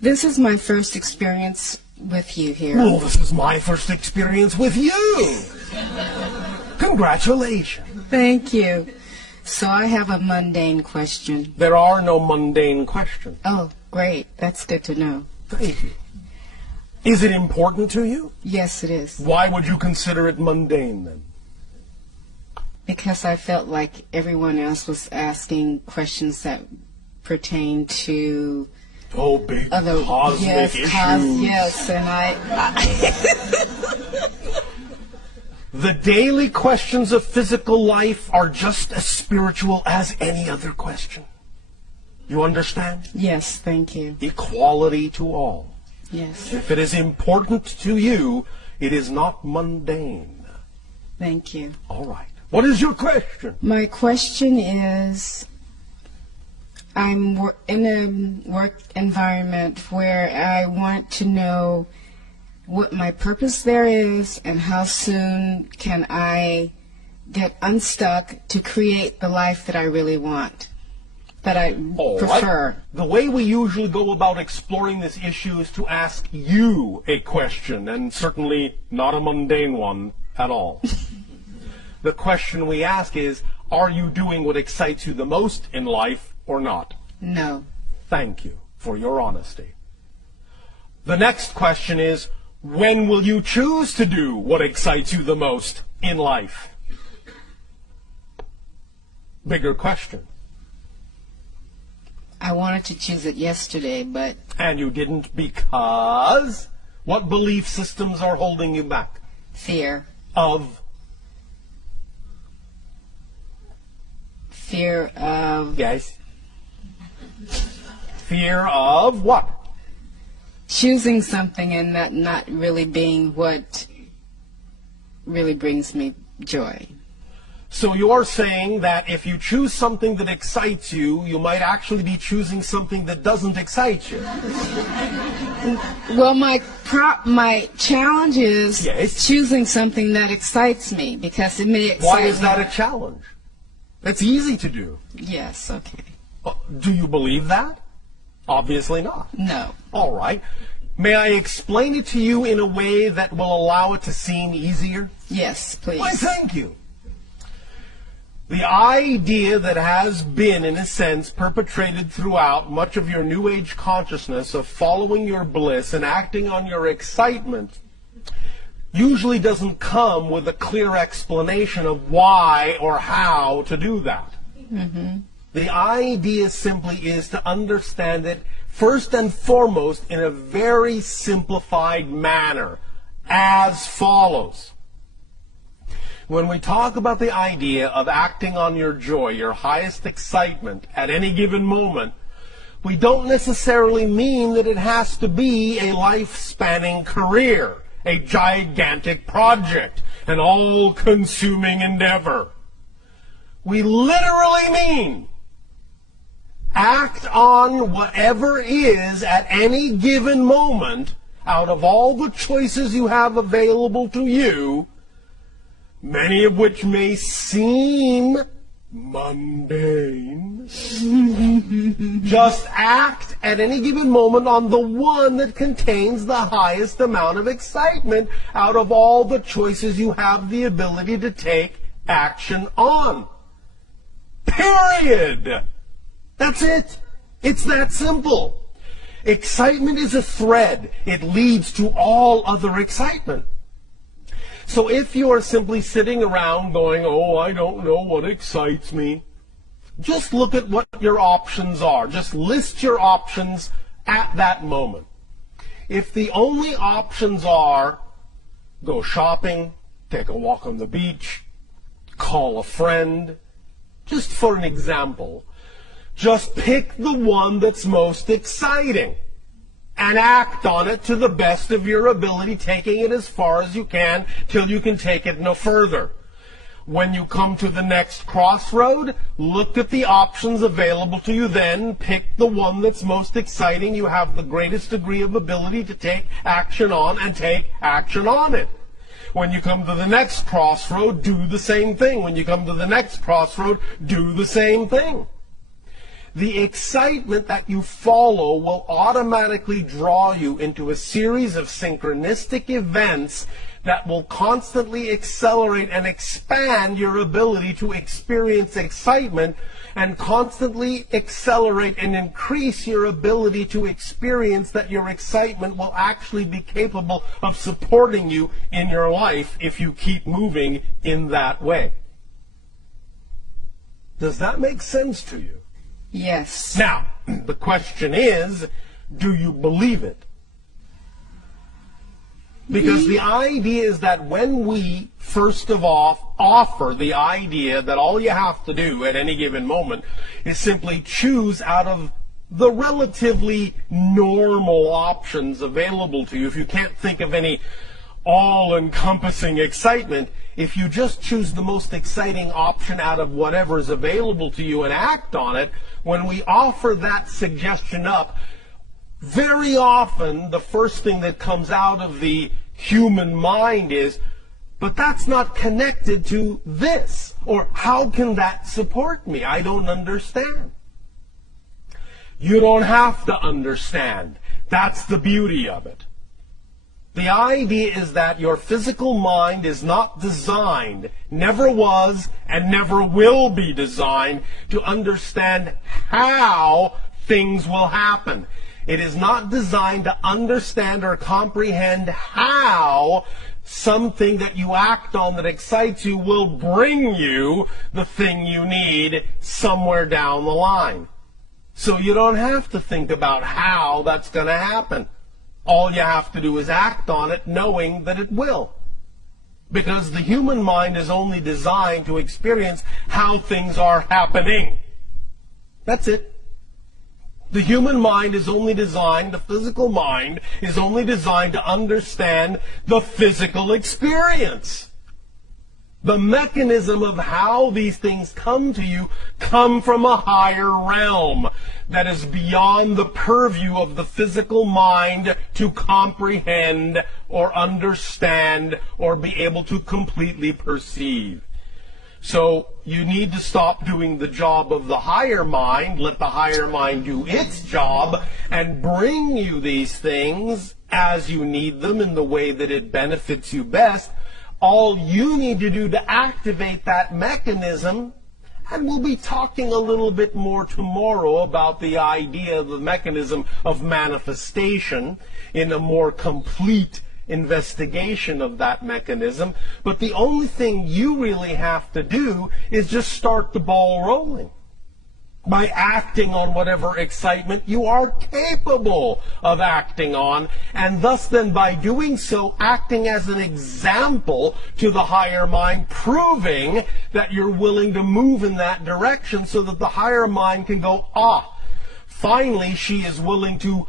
This is my first experience with you here. Well, this is my first experience with you. Congratulations. Thank you. So I have a mundane question. There are no mundane questions. Oh, great. That's good to know. Thank you. Is it important to you? Yes, it is. Why would you consider it mundane then? Because I felt like everyone else was asking questions that pertain to Big other cosmic issues. Yes, and I The daily questions of physical life are just as spiritual as any other question. You understand? Yes, thank you. Equality to all. Yes. If it is important to you, it is not mundane. Thank you. All right. What is your question? My question is, I'm in a work environment where I want to know what my purpose there is and how soon can I get unstuck to create the life that I really want, that I prefer. Right. The way we usually go about exploring this issue is to ask you a question, and certainly not a mundane one at all. The question we ask is, are you doing what excites you the most in life or not? No. Thank you for your honesty. The next question is, when will you choose to do what excites you the most in life? Bigger question. I wanted to choose it yesterday, but... And you didn't because? What belief systems are holding you back? Fear. Of? Fear of... Yes. Fear of what? Choosing something and that not really being what really brings me joy. So you're saying that if you choose something that excites you, you might actually be choosing something that doesn't excite you. Well, my challenge is Yes. choosing something that excites me, because it may excite me. Why is that a challenge? That's easy to do. Yes, okay. Do you believe that? Obviously not. No. All right. May I explain it to you in a way that will allow it to seem easier? Yes, please. Why, thank you. The idea that has been, in a sense, perpetrated throughout much of your New Age consciousness of following your bliss and acting on your excitement usually doesn't come with a clear explanation of why or how to do that. Mm-hmm. The idea simply is to understand it first and foremost in a very simplified manner, as follows. When we talk about the idea of acting on your joy, your highest excitement at any given moment, we don't necessarily mean that it has to be a life-spanning career, a gigantic project, an all-consuming endeavor. We literally mean act on whatever is at any given moment out of all the choices you have available to you, many of which may seem mundane. Just act at any given moment on the one that contains the highest amount of excitement out of all the choices you have the ability to take action on. Period. That's it. It's that simple. Excitement is a thread. It leads to all other excitement. So if you are simply sitting around going, oh, I don't know what excites me, just look at what your options are. Just list your options at that moment. If the only options are go shopping, take a walk on the beach, call a friend, just for an example, just pick the one that's most exciting and act on it to the best of your ability, taking it as far as you can till you can take it no further. When you come to the next crossroad, look at the options available to you then, pick the one that's most exciting, you have the greatest degree of ability to take action on, and take action on it. When you come to the next crossroad, do the same thing. When you come to the next crossroad, do the same thing. the excitement that you follow will automatically draw you into a series of synchronistic events that will constantly accelerate and expand your ability to experience excitement, and constantly accelerate and increase your ability to experience that your excitement will actually be capable of supporting you in your life if you keep moving in that way. Does that make sense to you? Yes. Now, the question is, do you believe it? Because the idea is that when we, first of all, offer the idea that all you have to do at any given moment is simply choose out of the relatively normal options available to you. If you can't think of any all-encompassing excitement, if you just choose the most exciting option out of whatever is available to you and act on it, when we offer that suggestion up, very often the first thing that comes out of the human mind is, but that's not connected to this, or how can that support me? I don't understand. You don't have to understand. That's the beauty of it. The idea is that your physical mind is not designed, never was, and never will be designed to understand how things will happen. It is not designed to understand or comprehend how something that you act on that excites you will bring you the thing you need somewhere down the line. So you don't have to think about how that's going to happen. All you have to do is act on it knowing that it will. Because the human mind is only designed to experience how things are happening. That's it. The human mind is only designed, the physical mind is only designed to understand the physical experience. The mechanism of how these things come to you come from a higher realm that is beyond the purview of the physical mind to comprehend or understand or be able to completely perceive. So you need to stop doing the job of the higher mind, let the higher mind do its job, and bring you these things as you need them in the way that it benefits you best. All you need to do to activate that mechanism, and we'll be talking a little bit more tomorrow about the idea of the mechanism of manifestation in a more complete investigation of that mechanism, but the only thing you really have to do is just start the ball rolling by acting on whatever excitement you are capable of acting on, and thus then by doing so acting as an example to the higher mind, proving that you're willing to move in that direction so that the higher mind can go, finally she is willing to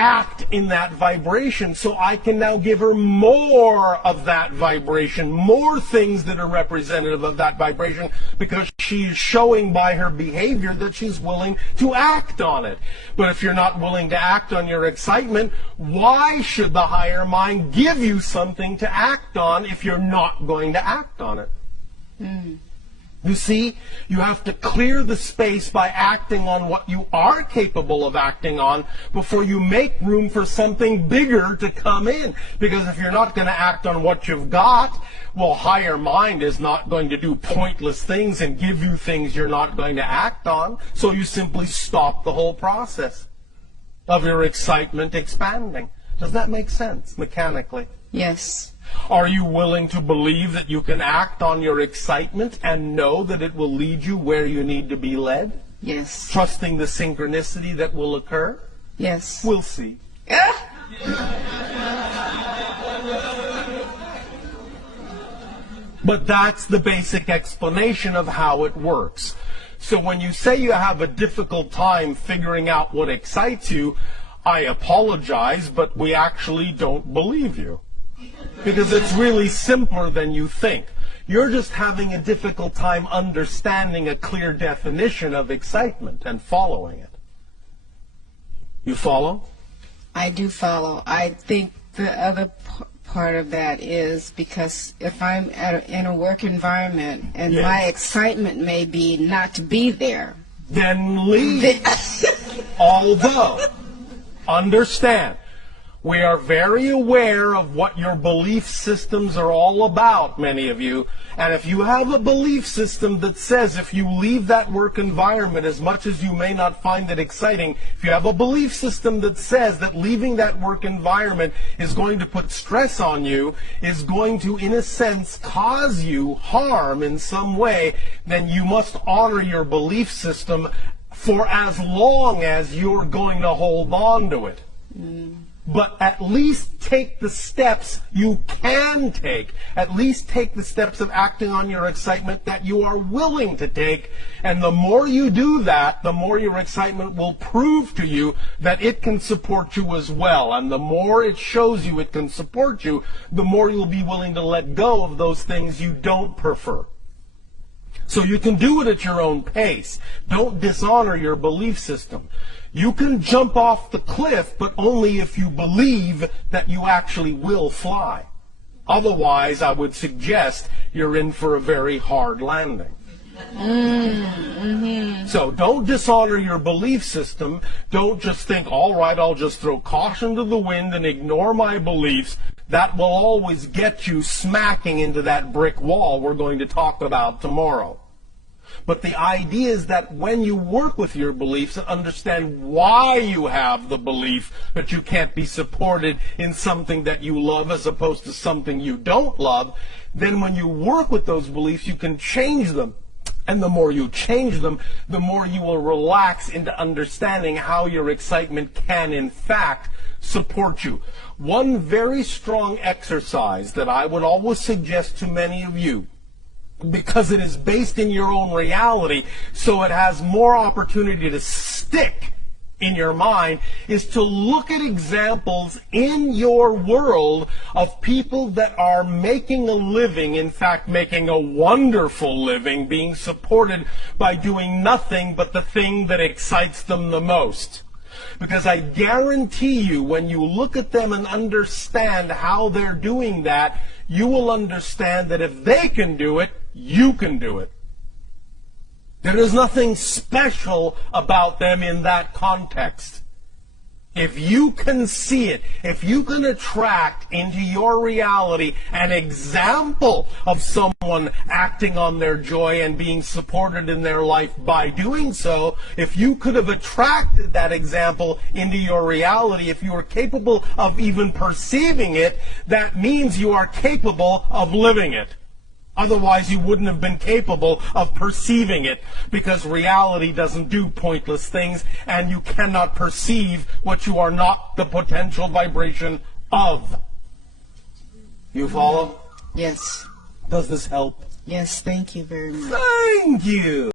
act in that vibration, so I can now give her more of that vibration, more things that are representative of that vibration, because she's showing by her behavior that she's willing to act on it. But if you're not willing to act on your excitement, why should the higher mind give you something to act on if you're not going to act on it? You see, you have to clear the space by acting on what you are capable of acting on before you make room for something bigger to come in. Because if you're not going to act on what you've got, well, higher mind is not going to do pointless things and give you things you're not going to act on. So you simply stop the whole process of your excitement expanding. Does that make sense mechanically? Yes. Are you willing to believe that you can act on your excitement and know that it will lead you where you need to be led? Yes. Trusting the synchronicity that will occur? Yes. We'll see. But that's the basic explanation of how it works. So when you say you have a difficult time figuring out what excites you, I apologize, but we actually don't believe you. Because it's really simpler than you think. You're just having a difficult time understanding a clear definition of excitement and following it. You follow? I do follow. I think the other part of that is because if I'm in a work environment and Yes. my excitement may be not to be there, then leave. Although, understand, we are very aware of what your belief systems are all about, many of you. And if you have a belief system that says if you leave that work environment, as much as you may not find it exciting, if you have a belief system that says that leaving that work environment is going to put stress on you, is going to, in a sense, cause you harm in some way, then you must honor your belief system for as long as you're going to hold on to it. But at least take the steps you can take. At least take the steps of acting on your excitement that you are willing to take. And the more you do that, the more your excitement will prove to you that it can support you as well. And the more it shows you it can support you, the more you'll be willing to let go of those things you don't prefer. So you can do it at your own pace. Don't dishonor your belief system. You can jump off the cliff, but only if you believe that you actually will fly. Otherwise, I would suggest you're in for a very hard landing. So don't dishonor your belief system. Don't just think, all right, I'll just throw caution to the wind and ignore my beliefs. That will always get you smacking into that brick wall we're going to talk about tomorrow. But the idea is that when you work with your beliefs and understand why you have the belief that you can't be supported in something that you love as opposed to something you don't love, then when you work with those beliefs, you can change them. And the more you change them, the more you will relax into understanding how your excitement can, in fact, support you. One very strong exercise that I would always suggest to many of you, because it is based in your own reality, so it has more opportunity to stick in your mind, is to look at examples in your world of people that are making a living, in fact making a wonderful living, being supported by doing nothing but the thing that excites them the most. Because I guarantee you, when you look at them and understand how they're doing that, you will understand that if they can do it, you can do it. There is nothing special about them in that context. If you can see it, if you can attract into your reality an example of someone acting on their joy and being supported in their life by doing so, if you could have attracted that example into your reality, if you are capable of even perceiving it, that means you are capable of living it. Otherwise, you wouldn't have been capable of perceiving it, because reality doesn't do pointless things, and you cannot perceive what you are not the potential vibration of. You follow? Yes. Does this help? Yes, thank you very much. Thank you.